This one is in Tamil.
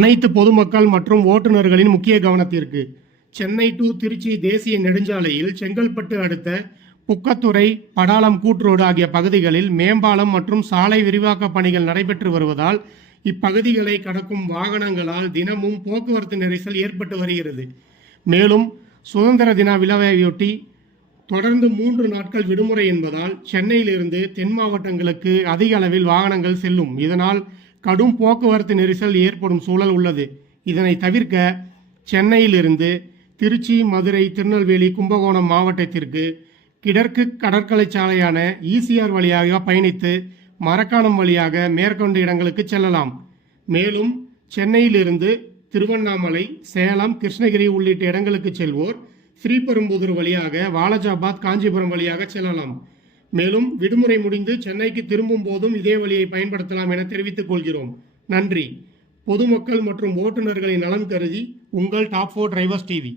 அனைத்து பொதுமக்கள் மற்றும் ஓட்டுநர்களின் முக்கிய கவனத்திற்கு சென்னை டு திருச்சி தேசிய நெடுஞ்சாலையில் செங்கல்பட்டு அடுத்த புக்கத்துறை படாலம் கூட்டுரோடு ஆகிய பகுதிகளில் மேம்பாலம் மற்றும் சாலை விரிவாக்க பணிகள் நடைபெற்று வருவதால் இப்பகுதிகளை கடக்கும் வாகனங்களால் தினமும் போக்குவரத்து நெரிசல் ஏற்பட்டு வருகிறது. மேலும் சுதந்திர தின விழாவையொட்டி தொடர்ந்து மூன்று நாட்கள் விடுமுறை என்பதால் சென்னையிலிருந்து தென் மாவட்டங்களுக்கு அதிக அளவில் வாகனங்கள் செல்லும். இதனால் கடும் போக்குவரத்து நெரிசல் ஏற்படும் சூழல் உள்ளது. இதனை தவிர்க்க சென்னையிலிருந்து திருச்சி மதுரை திருநெல்வேலி கும்பகோணம் மாவட்டத்திற்கு கிழக்கு கடற்கரை சாலையான ஈசிஆர் வழியாக பயணித்து மரக்காணம் வழியாக மேற்கொண்ட இடங்களுக்கு செல்லலாம். மேலும் சென்னையிலிருந்து திருவண்ணாமலை சேலம் கிருஷ்ணகிரி உள்ளிட்ட இடங்களுக்கு செல்வோர் ஸ்ரீபெரும்புதூர் வழியாக வாலஜாபாத் காஞ்சிபுரம் வழியாக செல்லலாம். மேலும் விடுமுறை முடிந்து சென்னைக்கு திரும்பும் போதும் இதே வழியை பயன்படுத்தலாம் என தெரிவித்துக் கொள்கிறோம். நன்றி. பொதுமக்கள் மற்றும் ஓட்டுநர்களின் நலன் கருதி உங்கள் டாப் ஃபோர் டிரைவர்ஸ் டிவி.